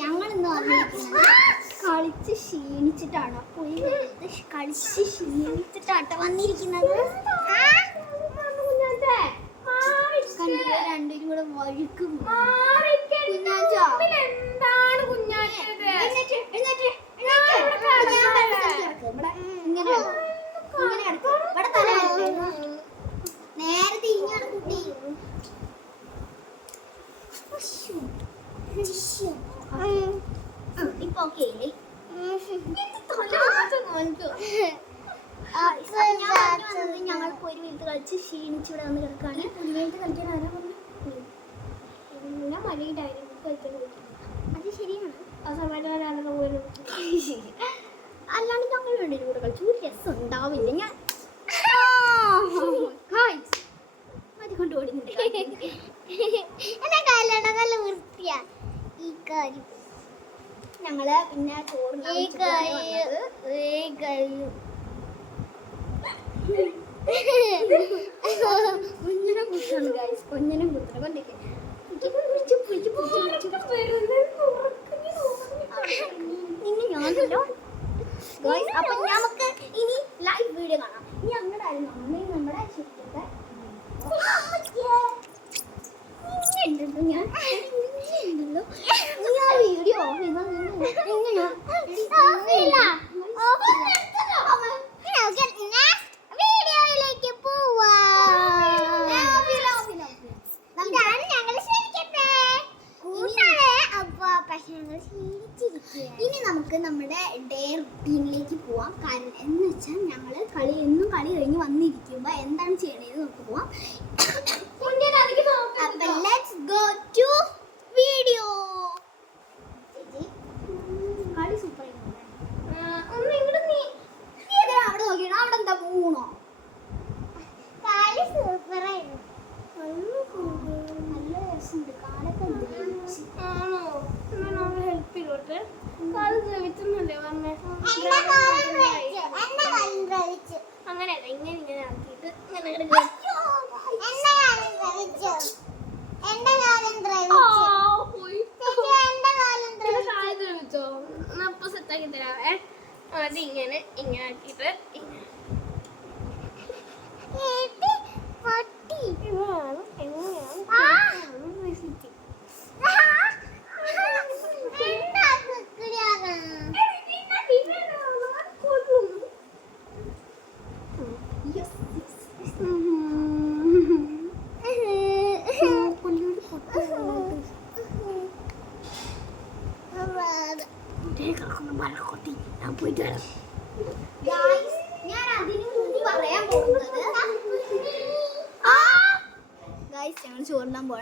ഞങ്ങളിന്ന് വന്നിരിക്കുന്നത് കളിച്ച് ക്ഷീണിച്ചിട്ടാണ്. അപ്പൊ ഈ കളിച്ച് ക്ഷീണിച്ചിട്ടാട്ടോ വന്നിരിക്കുന്നത്. കണ്ടില്ല, രണ്ടുപേരും കൂടെ വഴുക്ക് നേരെ തിരിഞ്ഞാണ് കുട്ടി. ഇപ്പൊ ഓക്കെ അല്ലേ? ഞങ്ങൾക്ക് ഒരു വീട്ടിൽ കളിച്ച് ക്ഷീണിച്ചിവിടെ വന്ന് കിടക്കാണ്. കളിക്കാൻ ആരാ പറഞ്ഞു? അത് ശരിയാണ്. അല്ലാണ്ട് ഞങ്ങൾ രണ്ടുപേരും കൂടെ കളിച്ചു ഒരു രസം ഉണ്ടാവില്ല. ഞാൻ അതുകൊണ്ട് ഓടുന്നുണ്ട്. നല്ല വൃത്തിയാ ഈ കാര്യം. ഞങ്ങള് പിന്നെ ചോറിന് കുഞ്ഞിനെ കുത്താണ് ഗൈസ്. കുഞ്ഞിനെ കുത്തണം കൊണ്ടേക്ക് ഞാനല്ലോ ഗൈസ്. അപ്പൊ നമുക്ക് ഇനി ലൈവ് വീഡിയോ കാണാം. ഇനി അങ്ങോട്ട് ആയിരുന്നു അമ്മയും നമ്മുടെ ശരിക്കത്തെ ഉണ്ടല്ലോ. ഞാൻ ഉണ്ടല്ലോ വീഡിയോ ഓഫ് ചെയ്താൽ വീഡിയോയിലേക്ക് ഇനി നമുക്ക് നമ്മുടെ ഡേ റൂട്ടീനിലേക്ക് പോവാം. കാരണം എന്ന് വെച്ചാൽ ഞങ്ങൾ എന്നും കളി കഴിഞ്ഞ് വന്നിരിക്കുമ്പോൾ എന്താണ് ചെയ്യണേന്ന് നമുക്ക് പോവാം. Let's go to video. കളി സൂപ്പർ ആയിരുന്നു. ഒന്ന് ഇങ്ങോട്ട് നീ അവിടെ നോക്കിയോ? അവിടെ എന്താ മൂണോ? കളി സൂപ്പർ ആയിരുന്നു. നല്ല രസമുണ്ട്. കാലൊക്കെ ആണോ? ഹെൽപ്പ് ചെയ്തോട്ടെ. കാല് ദ്രവിച്ചെന്നല്ലേ പറഞ്ഞേ? അങ്ങനെയല്ല, ഇങ്ങനെ ഇങ്ങനെ ആക്കിയിട്ട് സെറ്റാക്കി തരാവേ. അത് ഇങ്ങനെ ഇങ്ങനെ ആക്കിയിട്ട് ഞാൻ അതിന് മുമ്പ് പറയാൻ പോകുന്നത് ഞങ്ങൾ ചോറിനാൻ പോണ